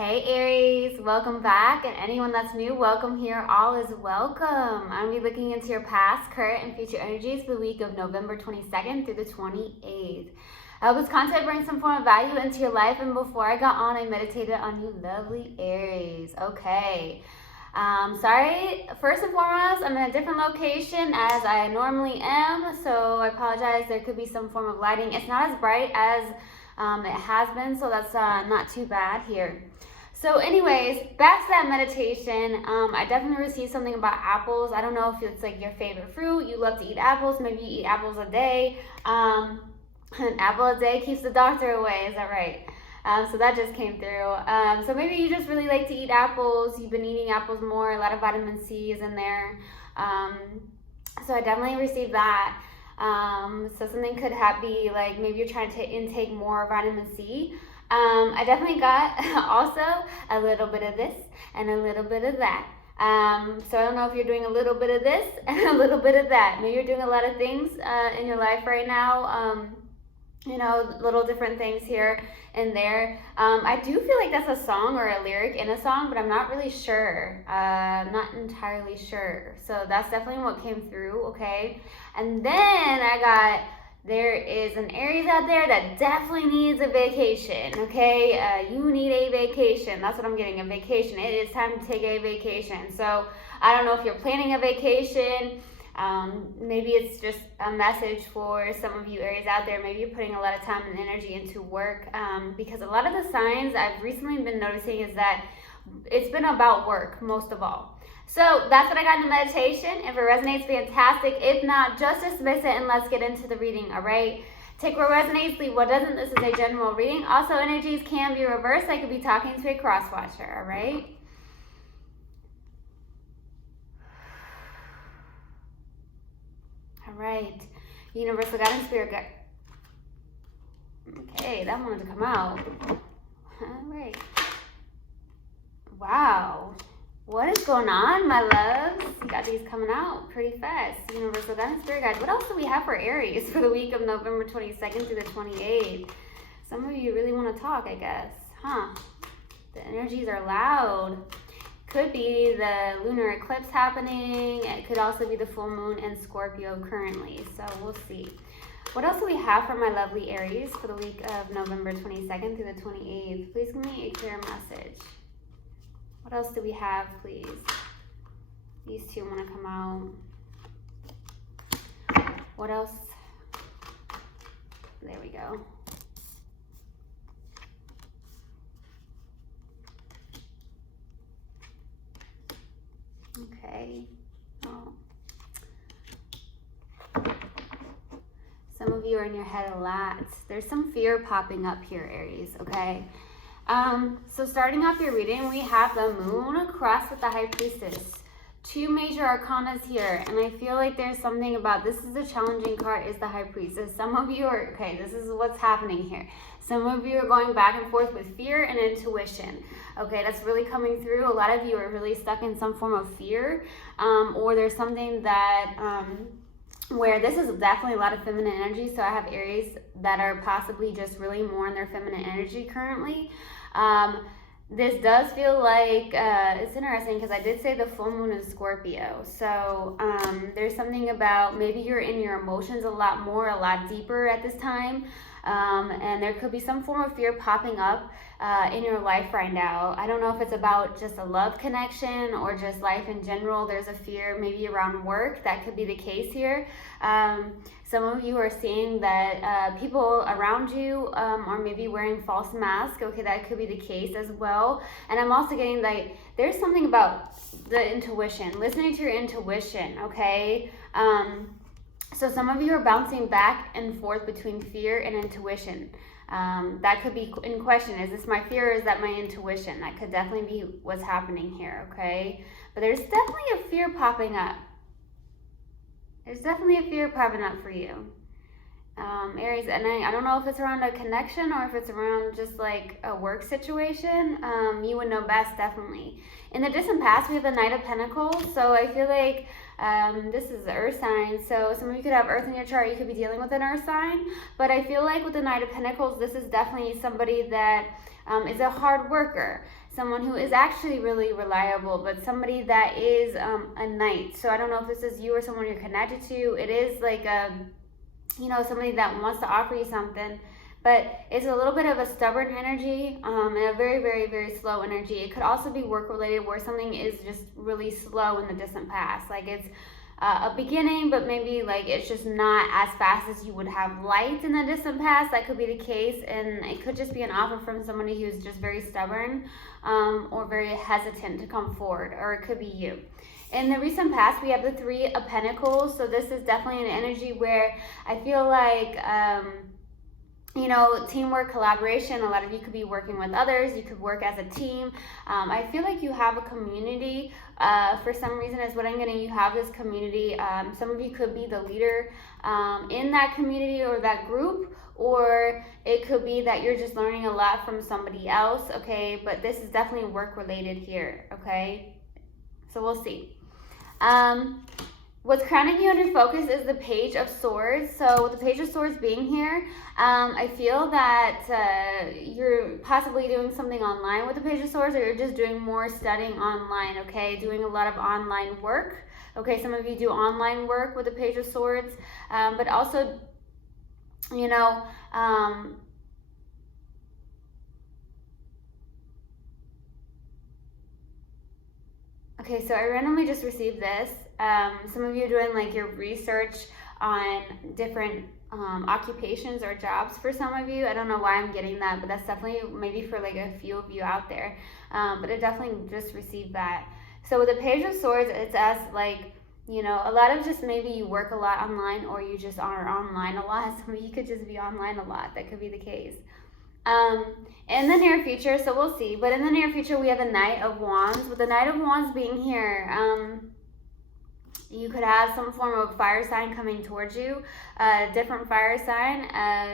Hey Aries, welcome back, and anyone that's new, welcome here. All is welcome. I'm going to be looking into your past, current, and future energies for the week of November 22nd through the 28th. I hope this content brings some form of value into your life, and before I got on, I meditated on you lovely Aries. Okay. Sorry, first and foremost, I'm in a different location as I normally am, so I apologize. There could be some form of lighting. It's not as bright as it has been, so that's not too bad here. So anyways, back to that meditation. I definitely received something about apples. I don't know if it's like your favorite fruit. You love to eat apples. Maybe you eat apples a day. An apple a day keeps the doctor away. Is that right? So that just came through. So maybe you just really like to eat apples. You've been eating apples more. A lot of vitamin C is in there. So I definitely received that. So something could be like maybe you're trying to intake more vitamin C. I definitely got also a little bit of this and a little bit of that. So I don't know if you're doing a little bit of this and a little bit of that. Maybe you're doing a lot of things in your life right now. Little different things here and there. I do feel like that's a song or a lyric in a song, but I'm not really sure. I'm not entirely sure. So that's definitely what came through, okay? And then there is an Aries out there that definitely needs a vacation, okay? You need a vacation. That's what I'm getting, a vacation. It is time to take a vacation. So I don't know if you're planning a vacation. Maybe it's just a message for some of you Aries out there. Maybe you're putting a lot of time and energy into work, because a lot of the signs I've recently been noticing is that it's been about work most of all. So that's what I got in the meditation. If it resonates, fantastic. If not, just dismiss it and let's get into the reading, all right? Take what resonates, leave what doesn't. This is a general reading. Also, energies can be reversed. I could be talking to a cross-watcher, all right? All right. Universal Guidance Spirit Guide. Okay, that wanted to come out. All right. Wow. What is going on, my loves? You got these coming out pretty fast. Universal Guidance Spirit Guide. What else do we have for Aries for the week of November 22nd through the 28th? Some of you really want to talk, I guess. Huh? The energies are loud. Could be the lunar eclipse happening. It could also be the full moon in Scorpio currently. So we'll see. What else do we have for my lovely Aries for the week of November 22nd through the 28th? Please give me a clear message. What else do we have, please? These two want to come out. What else? There we go. Okay. Oh. Some of you are in your head a lot. There's some fear popping up here, Aries, okay? So starting off your reading, we have the moon crossed with the High Priestess. Two major arcanas here, and I feel like there's something about, this is a challenging card, is the High Priestess. Some of you are, okay, this is what's happening here. Some of you are going back and forth with fear and intuition. Okay, that's really coming through. A lot of you are really stuck in some form of fear, or there's something that, where this is definitely a lot of feminine energy. So I have Aries that are possibly just really more in their feminine energy currently. This does feel like, it's interesting because I did say the full moon is Scorpio. So there's something about maybe you're in your emotions a lot more, a lot deeper at this time. And there could be some form of fear popping up in your life right now. I don't know if it's about just a love connection or just life in general. There's a fear maybe around work. That could be the case here. Some of you are seeing that people around you are maybe wearing false masks. Okay, that could be the case as well. And I'm also getting like there's something about the intuition, listening to your intuition, okay? So some of you are bouncing back and forth between fear and intuition. That could be in question. Is this my fear or is that my intuition? That could definitely be what's happening here, okay? But there's definitely a fear popping up. There's definitely a fear popping up for you. Aries, and I don't know if it's around a connection or if it's around just like a work situation. You would know best, definitely. In the distant past, we have the Knight of Pentacles, so I feel like this is the Earth sign, so some of you could have Earth in your chart, you could be dealing with an Earth sign, but I feel like with the Knight of Pentacles, this is definitely somebody that is a hard worker, someone who is actually really reliable, but somebody that is a knight. So I don't know if this is you or someone you're connected to. It is like a, you know, somebody that wants to offer you something, but it's a little bit of a stubborn energy and a very, very, very slow energy. It could also be work related, where something is just really slow in the distant past. Like it's a beginning, but maybe like it's just not as fast as you would have liked in the distant past. That could be the case, and it could just be an offer from somebody who's just very stubborn or very hesitant to come forward, or it could be you. In the recent past, we have the Three of Pentacles, so this is definitely an energy where I feel like you know, teamwork, collaboration. A lot of you could be working with others. You could work as a team. I feel like you have a community. For some reason, is what I'm getting. You have this community. Some of you could be the leader in that community or that group, or it could be that you're just learning a lot from somebody else, okay? But this is definitely work related here, okay? So we'll see. What's crowning you under focus is the Page of Swords. So with the Page of Swords being here, I feel that you're possibly doing something online with the Page of Swords, or you're just doing more studying online, okay? Doing a lot of online work. Okay, some of you do online work with the Page of Swords, but also, you know, okay, so I randomly just received this. Some of you are doing like your research on different occupations or jobs for some of you. I don't know why I'm getting that, but that's definitely maybe for like a few of you out there. But I definitely just received that. So with the Page of Swords, it's as like, you know, a lot of just maybe you work a lot online, or you just are online a lot. Some of you could just be online a lot. That could be the case. In the near future, so we'll see, but in the near future we have the Knight of Wands. With the Knight of Wands being here, you could have some form of fire sign coming towards you, different fire sign.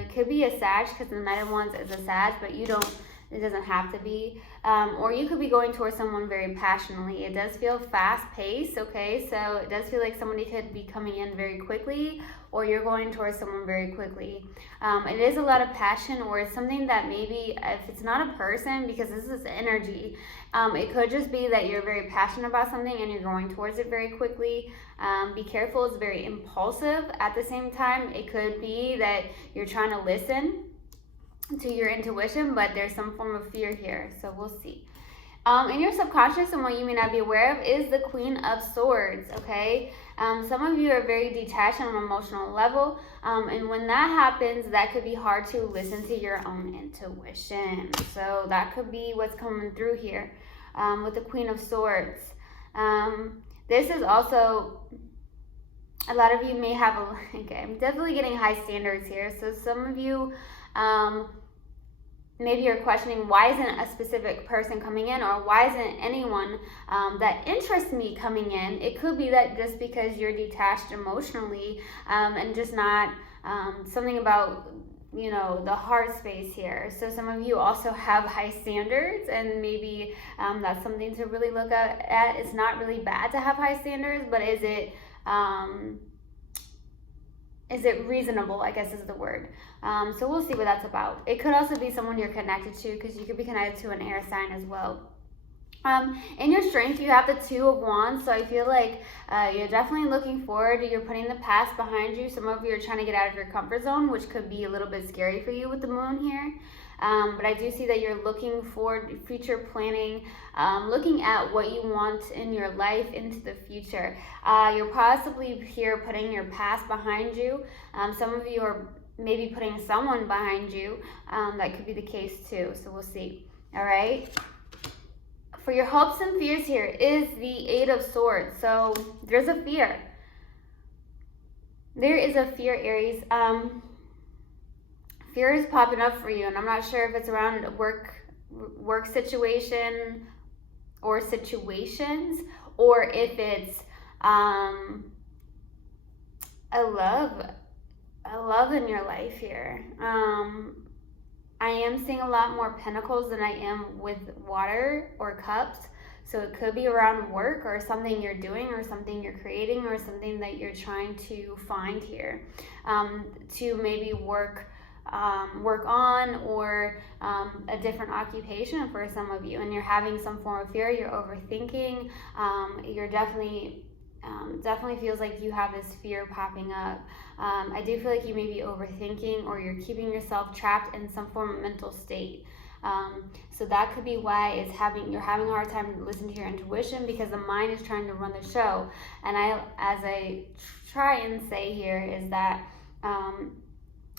Could be a Sag, because the Knight of Wands is a Sag, but you don't, it doesn't have to be. Or you could be going towards someone very passionately. It does feel fast-paced, okay? So it does feel like somebody could be coming in very quickly, or you're going towards someone very quickly. It is a lot of passion, or it's something that maybe, if it's not a person, because this is energy, it could just be that you're very passionate about something and you're going towards it very quickly. Be careful, it's very impulsive. At the same time, it could be that you're trying to listen to your intuition, but there's some form of fear here, so we'll see. In your subconscious, and what you may not be aware of, is the Queen of Swords, okay? Some of you are very detached on an emotional level, and when that happens, that could be hard to listen to your own intuition. So that could be what's coming through here with the Queen of Swords. This is also, a lot of you may have a, okay, I'm definitely getting high standards here. So some of you, maybe you're questioning, why isn't a specific person coming in, or why isn't anyone that interests me coming in? It could be that just because you're detached emotionally and just not something about, you know, the heart space here. So some of you also have high standards, and maybe that's something to really look at. It's not really bad to have high standards, but is it reasonable, I guess is the word. So we'll see what that's about. It could also be someone you're connected to, because you could be connected to an air sign as well. In your strength, you have the Two of Wands, so I feel like you're definitely looking forward. You're putting the past behind you. Some of you are trying to get out of your comfort zone, which could be a little bit scary for you with the moon here. But I do see that you're looking forward, future planning, looking at what you want in your life into the future. You're possibly here putting your past behind you. Some of you are maybe putting someone behind you. That could be the case too, so we'll see. All right. For your hopes and fears here is the Eight of Swords. So there's a fear. There is a fear, Aries. Fear is popping up for you, and I'm not sure if it's around a work situation or situations, or if it's a love in your life here. I am seeing a lot more pentacles than I am with water or cups. So it could be around work or something you're doing or something you're creating or something that you're trying to find here, to maybe work on, or a different occupation for some of you, and you're having some form of fear, you're overthinking, you're definitely feels like you have this fear popping up. I do feel like you may be overthinking, or you're keeping yourself trapped in some form of mental state. So that could be why you're having a hard time to listen to your intuition, because the mind is trying to run the show. And as I try and say here, is that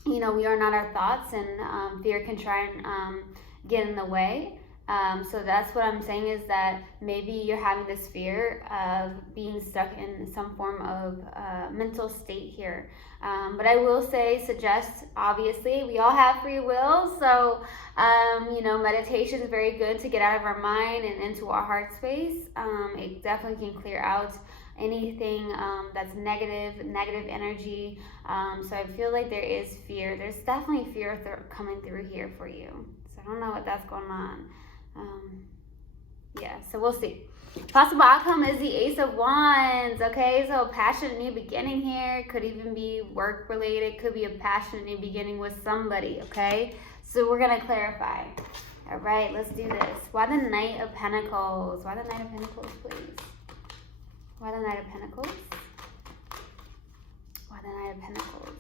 we are not our thoughts, and fear can try and get in the way. So that's what I'm saying, is that maybe you're having this fear of being stuck in some form of mental state here. But I will suggest, obviously, we all have free will. So, meditation is very good to get out of our mind and into our heart space. It definitely can clear out anything that's negative energy. So I feel like there is fear. There's definitely fear coming through here for you. So I don't know what that's going on. So we'll see. Possible outcome is the Ace of Wands. Okay, so a passionate new beginning here. Could even be work related. Could be a passionate new beginning with somebody. Okay, so we're gonna clarify. All right, let's do this. Why the Knight of Pentacles? Why the Knight of Pentacles, please? Why the Knight of Pentacles? Why the Knight of Pentacles?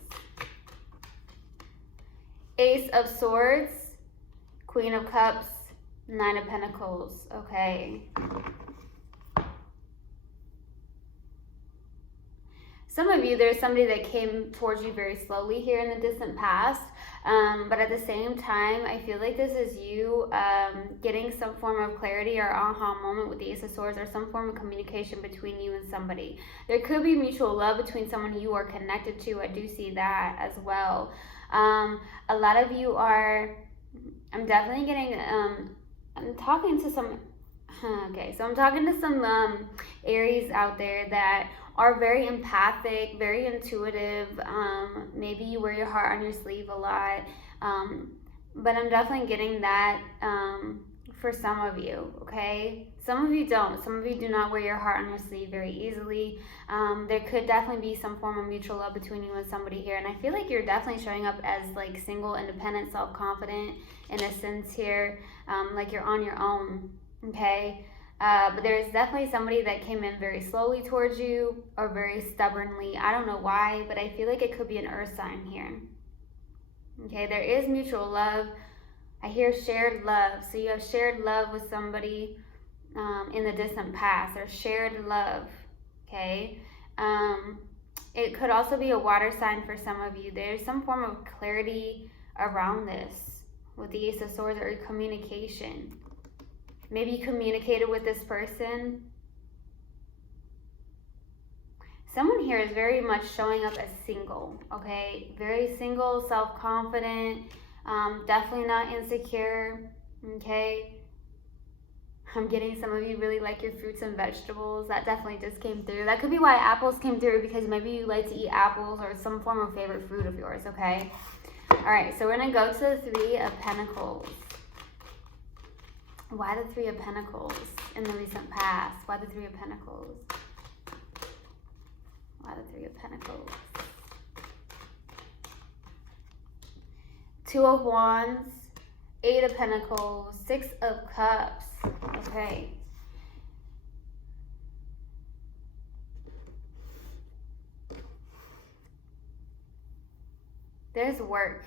Ace of Swords, Queen of Cups, Nine of Pentacles. Okay. Some of you, there's somebody that came towards you very slowly here in the distant past. But at the same time, I feel like this is you getting some form of clarity or aha moment with the Ace of Swords, or some form of communication between you and somebody. There could be mutual love between someone you are connected to. I do see that as well. A lot of you are, I'm definitely getting, I'm talking to some, I'm talking to some Aries out there that are very empathic, very intuitive. Maybe you wear your heart on your sleeve a lot. But I'm definitely getting that for some of you, okay? Some of you don't. Some of you do not wear your heart on your sleeve very easily. There could definitely be some form of mutual love between you and somebody here. And I feel like you're definitely showing up as like single, independent, self-confident in a sense here. Like you're on your own, okay? But there's definitely somebody that came in very slowly towards you, or very stubbornly. I don't know why, but I feel like it could be an earth sign here. Okay, there is mutual love. I hear shared love. So you have shared love with somebody in the distant past, or shared love, okay? It could also be a water sign for some of you. There's some form of clarity around this with the Ace of Swords, or communication. Maybe you communicated with this person. Someone here is very much showing up as single, okay? Very single, self-confident, definitely not insecure, okay? I'm getting some of you really like your fruits and vegetables. That definitely just came through. That could be why apples came through, because maybe you like to eat apples, or some form of favorite fruit of yours, okay? All right, so we're going to go to the Three of Pentacles. Why the Three of Pentacles in the recent past? Why the Three of Pentacles? Why the Three of Pentacles? Two of Wands, Eight of Pentacles, Six of Cups. Okay. There's work.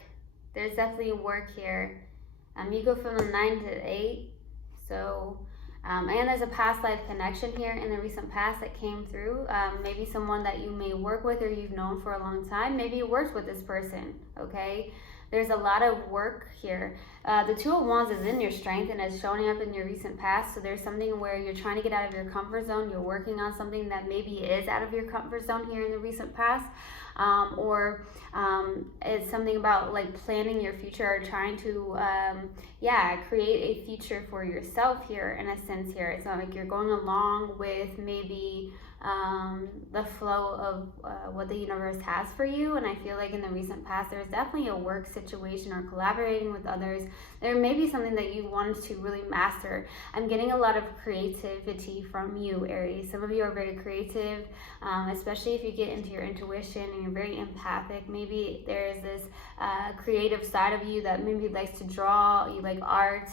There's definitely work here. You go from the 9 to the 8. So, and there's a past life connection here in the recent past that came through. Maybe someone that you may work with, or you've known for a long time. Maybe you worked with this person, okay? There's a lot of work here. The Two of Wands is in your strength and is showing up in your recent past. So there's something where you're trying to get out of your comfort zone. You're working on something that maybe is out of your comfort zone here in the recent past. Or it's something about like planning your future, or trying to, create a future for yourself here in a sense here. It's not like you're going along with maybe the flow of what the universe has for you. And I feel like in the recent past, there's definitely a work situation or collaborating with others. There may be something that you wanted to really master. I'm getting a lot of creativity from you, Aries. Some of you are very creative, especially if you get into your intuition and you're very empathic. Maybe there is this creative side of you that maybe likes to draw, you like art,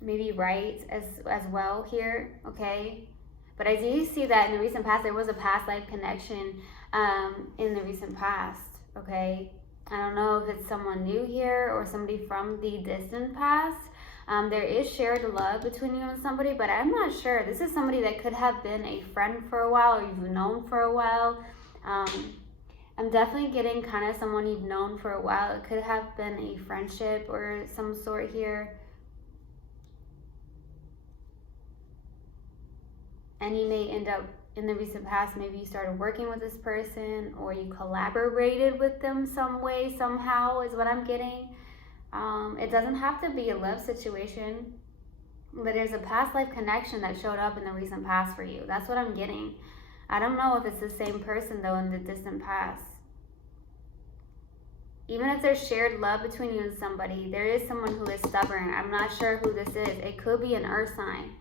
maybe write as well here, okay? But I do see that in the recent past, there was a past life connection in the recent past, okay? I don't know if it's someone new here or somebody from the distant past. There is shared love between you and somebody, but I'm not sure. This is somebody that could have been a friend for a while or you've known for a while. I'm definitely getting kind of someone you've known for a while. It could have been a friendship or some sort here. And you may end up in the recent past, maybe you started working with this person or you collaborated with them some way, somehow is what I'm getting. It doesn't have to be a love situation, but there's a past life connection that showed up in the recent past for you. That's what I'm getting. I don't know if it's the same person though in the distant past. Even if there's shared love between you and somebody, there is someone who is stubborn. I'm not sure who this is. It could be an earth sign.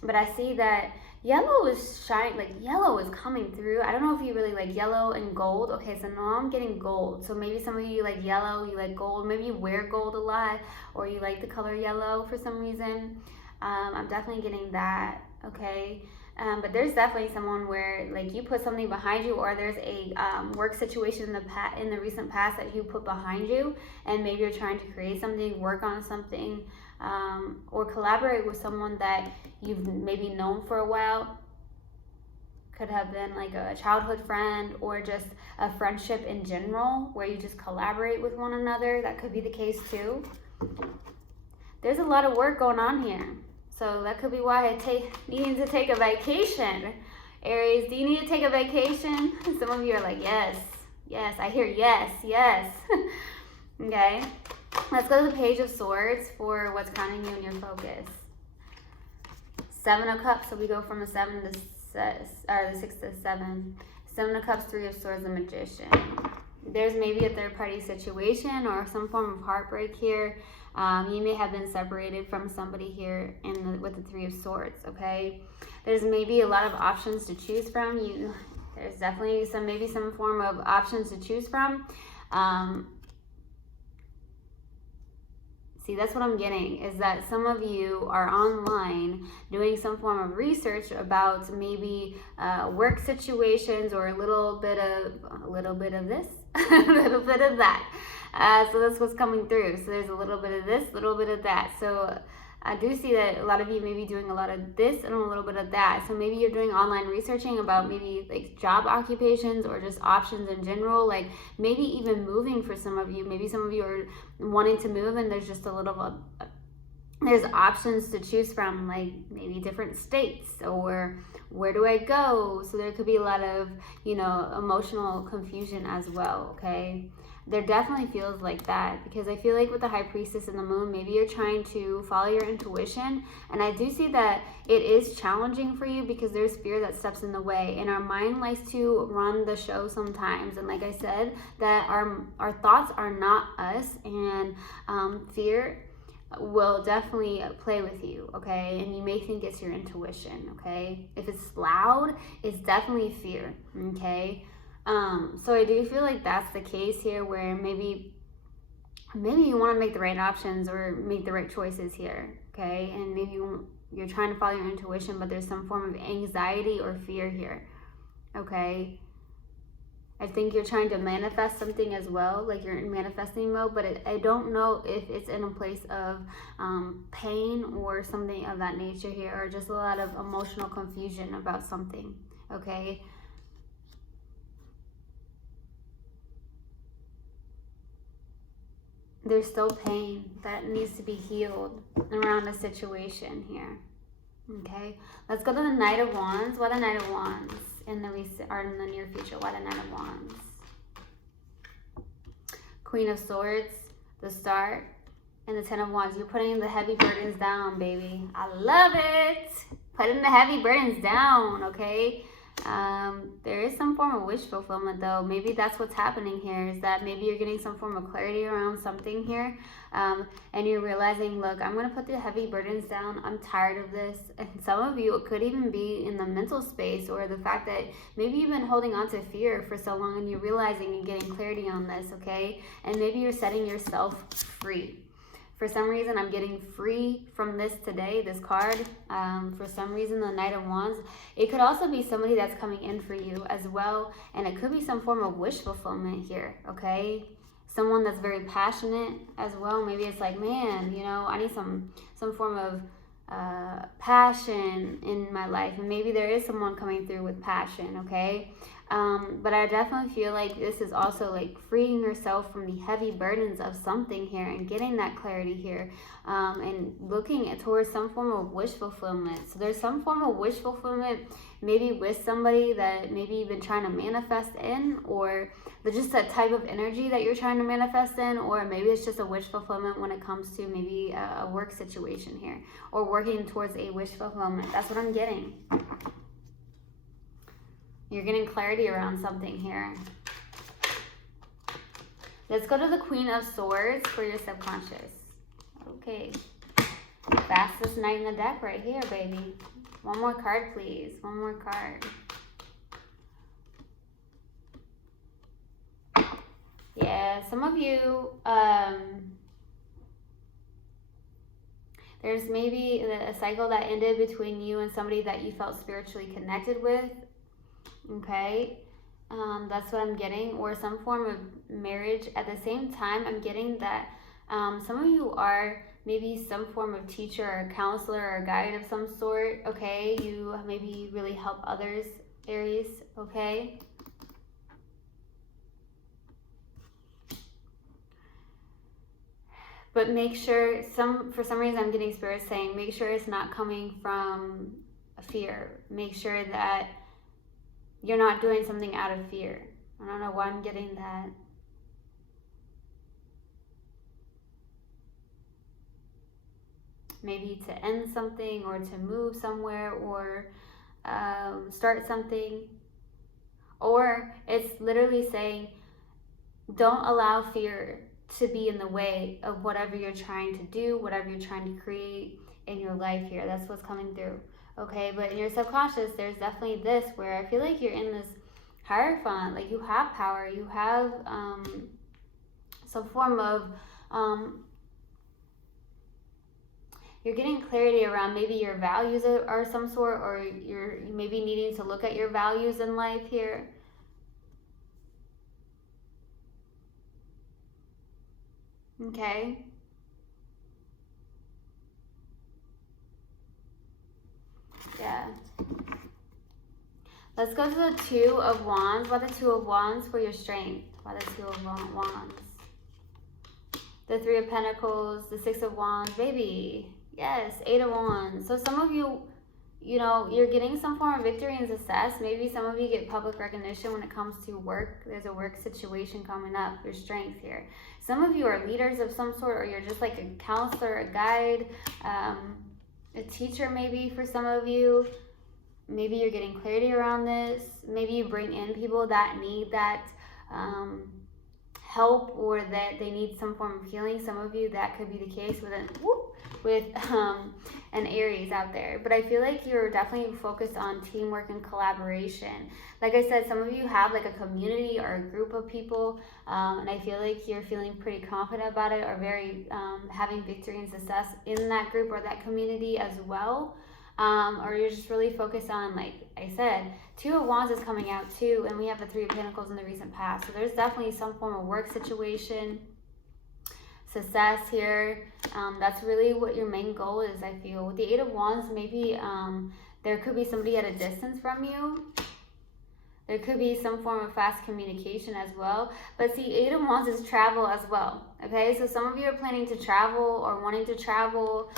But I see that yellow is shining, like yellow is coming through. I don't know if you really like yellow and gold. Okay, so now I'm getting gold. So maybe some of you like yellow, you like gold. Maybe you wear gold a lot or you like the color yellow for some reason. I'm definitely getting that, okay? But there's definitely someone where like you put something behind you or there's a work situation in the recent past that you put behind you and maybe you're trying to create something, work on something, or collaborate with someone that you've maybe known for a while. Could have been like a childhood friend or just a friendship in general where you just collaborate with one another. That could be the case too. There's a lot of work going on here. So that could be why needing to take a vacation. Aries, do you need to take a vacation? Some of you are like, yes, yes. I hear yes, yes. Okay. Let's go to the Page of Swords for what's grounding you in your focus. 7 of Cups, so we go from the 7 to the 6 to 7. 7 of Cups, 3 of Swords, the Magician. There's maybe a third-party situation or some form of heartbreak here. You may have been separated from somebody here with the 3 of Swords, okay? There's maybe a lot of options to choose from. There's definitely maybe some form of options to choose from. See, that's what I'm getting, is that some of you are online doing some form of research about maybe work situations or a little bit of this, a little bit of that. So that's what's coming through. So there's a little bit of this, a little bit of that. So I do see that a lot of you may be doing a lot of this and a little bit of that. So maybe you're doing online researching about maybe like job occupations or just options in general, like maybe even moving for some of you. Maybe some of you are wanting to move and there's just there's options to choose from, like maybe different states or where do I go? So there could be a lot of, emotional confusion as well, okay? There definitely feels like that because I feel like with the High Priestess and the Moon, maybe you're trying to follow your intuition. And I do see that it is challenging for you because there's fear that steps in the way. And our mind likes to run the show sometimes. And like I said, that our thoughts are not us. And fear will definitely play with you, okay? And you may think it's your intuition, okay? If it's loud, it's definitely fear, okay? So I do feel like that's the case here where maybe you want to make the right options or make the right choices here, okay? And maybe you're trying to follow your intuition, but there's some form of anxiety or fear here, okay? I think you're trying to manifest something as well, like you're in manifesting mode, but I don't know if it's in a place of pain or something of that nature here, or just a lot of emotional confusion about something, okay? There's still pain that needs to be healed around a situation here. Okay, let's go to the Knight of Wands. What a Knight of Wands in the near future? What a Knight of Wands. Queen of Swords, the Star, and the Ten of Wands. You're putting the heavy burdens down, baby. I love it. Putting the heavy burdens down, okay? There is some form of wish fulfillment though. Maybe that's what's happening here, is that maybe you're getting some form of clarity around something here. And you're realizing, look, I'm going to put the heavy burdens down. I'm tired of this. And some of you, it could even be in the mental space, or the fact that maybe you've been holding on to fear for so long and you're realizing and getting clarity on this, okay? And maybe you're setting yourself free. For some reason, I'm getting free from this today, this card. For some reason, the Knight of Wands. It could also be somebody that's coming in for you as well. And it could be some form of wish fulfillment here, okay? Someone that's very passionate as well. Maybe it's like, man, you know, I need some form of passion in my life. And maybe there is someone coming through with passion, okay? But I definitely feel like this is also like freeing yourself from the heavy burdens of something here and getting that clarity here, and looking towards some form of wish fulfillment. So there's some form of wish fulfillment, maybe with somebody that maybe you've been trying to manifest in, or just that type of energy that you're trying to manifest in, or maybe it's just a wish fulfillment when it comes to maybe a work situation here, or working towards a wish fulfillment. That's what I'm getting. You're getting clarity around something here. Let's go to the Queen of Swords for your subconscious. Okay. Fastest knight in the deck right here, baby. One more card, please. One more card. Yeah, some of you, there's maybe a cycle that ended between you and somebody that you felt spiritually connected with. Okay, that's what I'm getting, or some form of marriage. At the same time, I'm getting that some of you are maybe some form of teacher or counselor or guide of some sort, okay? You maybe really help others, Aries, okay? But make sure, for some reason I'm getting Spirit saying, make sure it's not coming from fear. Make sure that you're not doing something out of fear. I don't know why I'm getting that. Maybe to end something, or to move somewhere, or start something. Or it's literally saying, don't allow fear to be in the way of whatever you're trying to do, whatever you're trying to create in your life here. That's what's coming through. Okay, but in your subconscious, there's definitely this where I feel like you're in this Hierophant, like you have power, you have some form of, you're getting clarity around maybe your values are some sort, or you're maybe needing to look at your values in life here. Okay. Yeah. Let's go to the Two of Wands. Why the Two of Wands for your strength? Why the Two of Wands? The Three of Pentacles, the Six of Wands, baby. Yes, Eight of Wands. So some of you, you know, you're getting some form of victory and success. Maybe some of you get public recognition when it comes to work. There's a work situation coming up, your strength here. Some of you are leaders of some sort, or you're just like a counselor, a guide, a teacher maybe for some of you. Maybe you're getting clarity around this. Maybe you bring in people that need that help, or that they need some form of healing. Some of you, that could be the case with an Aries out there. But I feel like you're definitely focused on teamwork and collaboration. Like I said, some of you have like a community or a group of people, and I feel like you're feeling pretty confident about it, or very having victory and success in that group or that community as well. Or you're just really focused on, like I said, Two of Wands is coming out too, and we have the Three of Pentacles in the recent past. So there's definitely some form of work situation, success here. That's really what your main goal is, I feel. With the Eight of Wands, maybe there could be somebody at a distance from you. There could be some form of fast communication as well. But see, Eight of Wands is travel as well. Okay, so some of you are planning to travel or wanting to travel.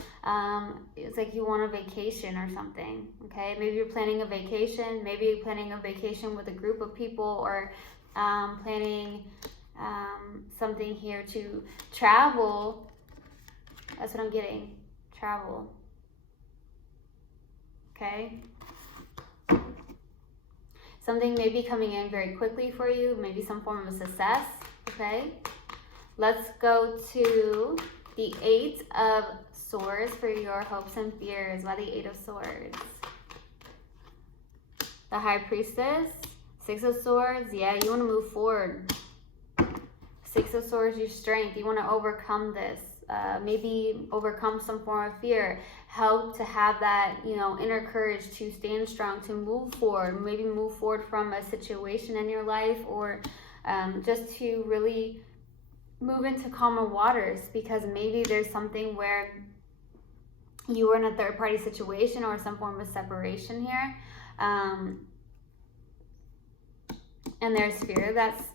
It's like you want a vacation or something. Okay, maybe you're planning a vacation. Maybe you're planning a vacation with a group of people, or planning something here to travel. That's what I'm getting. Travel. okay? Something may be coming in very quickly for you, maybe some form of success, okay? Let's go to the 8 of Swords for your hopes and fears. Why the 8 of Swords? The High Priestess, 6 of Swords. Yeah, you want to move forward. 6 of Swords, your strength. You want to overcome this. Maybe overcome some form of fear. Help to have that, you know, inner courage to stand strong, to move forward. Maybe move forward from a situation in your life, or just to really move into calmer waters, because maybe there's something where you were in a third-party situation or some form of separation here. And there's fear.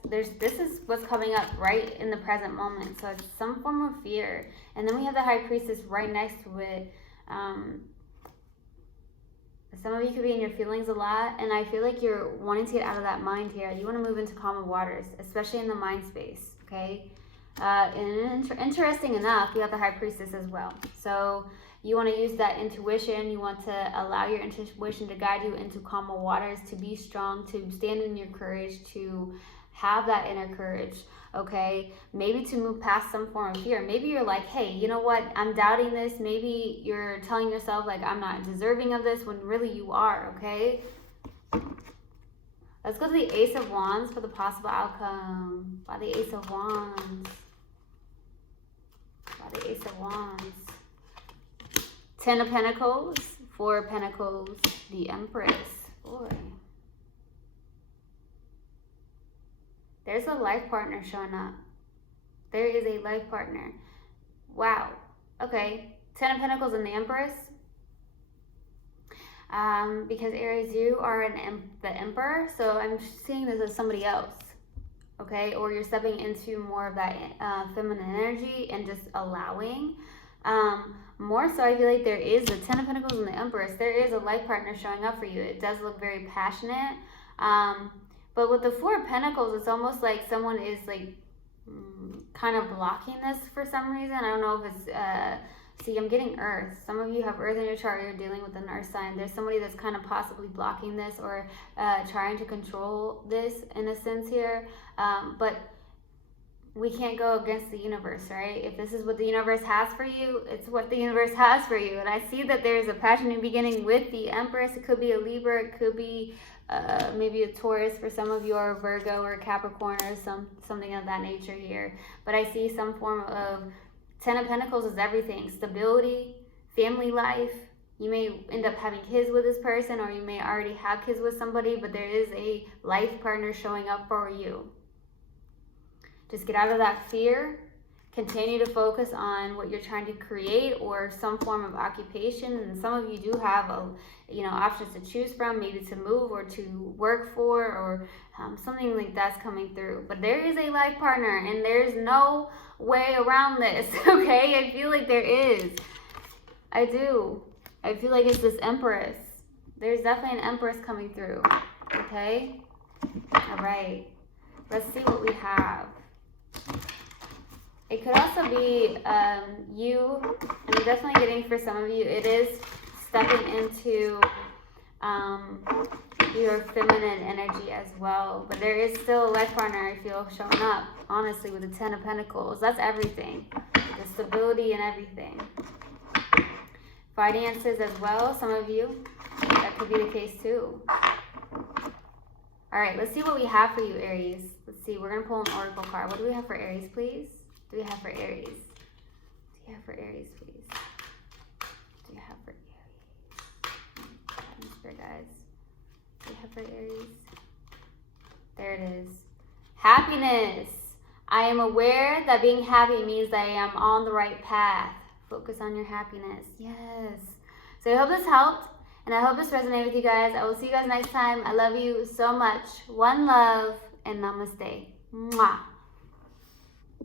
This is what's coming up right in the present moment. So it's some form of fear. And then we have the High Priestess right next to it. Some of you could be in your feelings a lot, and I feel like you're wanting to get out of that mind here. You want to move into calmer waters, especially in the mind space, okay? And interesting enough, you have the High Priestess as well. So you want to use that intuition. You want to allow your intuition to guide you into calmer waters, to be strong, to stand in your courage, to have that inner courage, okay? Maybe to move past some form of fear. Maybe you're like, hey, you know what? I'm doubting this. Maybe you're telling yourself, like, I'm not deserving of this, when really you are, okay? Let's go to the Ace of Wands for the possible outcome. By the Ace of Wands. By the Ace of Wands. 10 of Pentacles, 4 of Pentacles, the Empress. Boy. There's a life partner showing up. There is a life partner. Wow. Okay. 10 of Pentacles and the Empress. Because Aries, you are the Emperor, so I'm seeing this as somebody else. Okay? Or you're stepping into more of that feminine energy and just allowing. More so, I feel like there is the 10 of Pentacles and the Empress. There is a life partner showing up for you. It does look very passionate. But with the 4 of Pentacles, it's almost like someone is like kind of blocking this for some reason. I don't know if it's, see, I'm getting Earth. Some of you have Earth in your chart. You're dealing with an Earth sign. There's somebody that's kind of possibly blocking this, or trying to control this in a sense here. But we can't go against the universe, right? If this is what the universe has for you, it's what the universe has for you. And I see that there's a passionate beginning with the Empress. It could be a Libra, it could be maybe a Taurus for some of you, or Virgo or Capricorn, or something of that nature here. But I see some form of 10 of Pentacles is everything. Stability, family life. You may end up having kids with this person, or you may already have kids with somebody, but there is a life partner showing up for you. Just get out of that fear. Continue to focus on what you're trying to create, or some form of occupation. And some of you do have options to choose from, maybe to move or to work for, or something like that's coming through. But there is a life partner, and there's no way around this, okay? I feel like there is. I do. I feel like it's this Empress. There's definitely an Empress coming through, okay? All right. Let's see what we have. It could also be you, and I'm definitely getting for some of you, it is stepping into your feminine energy as well. But there is still a life partner, I feel, showing up, honestly, with the 10 of Pentacles. That's everything. The stability and everything. Finances as well, some of you. That could be the case too. All right, let's see what we have for you, Aries. Let's see, we're going to pull an oracle card. What do we have for Aries, please? Do we have for Aries? Do you have for Aries, please? Do you have for Aries? Spirit guides. Do you have for Aries? There it is. Happiness. I am aware that being happy means that I am on the right path. Focus on your happiness. Yes. So I hope this helped. And I hope this resonated with you guys. I will see you guys next time. I love you so much. One love and namaste. Mwah.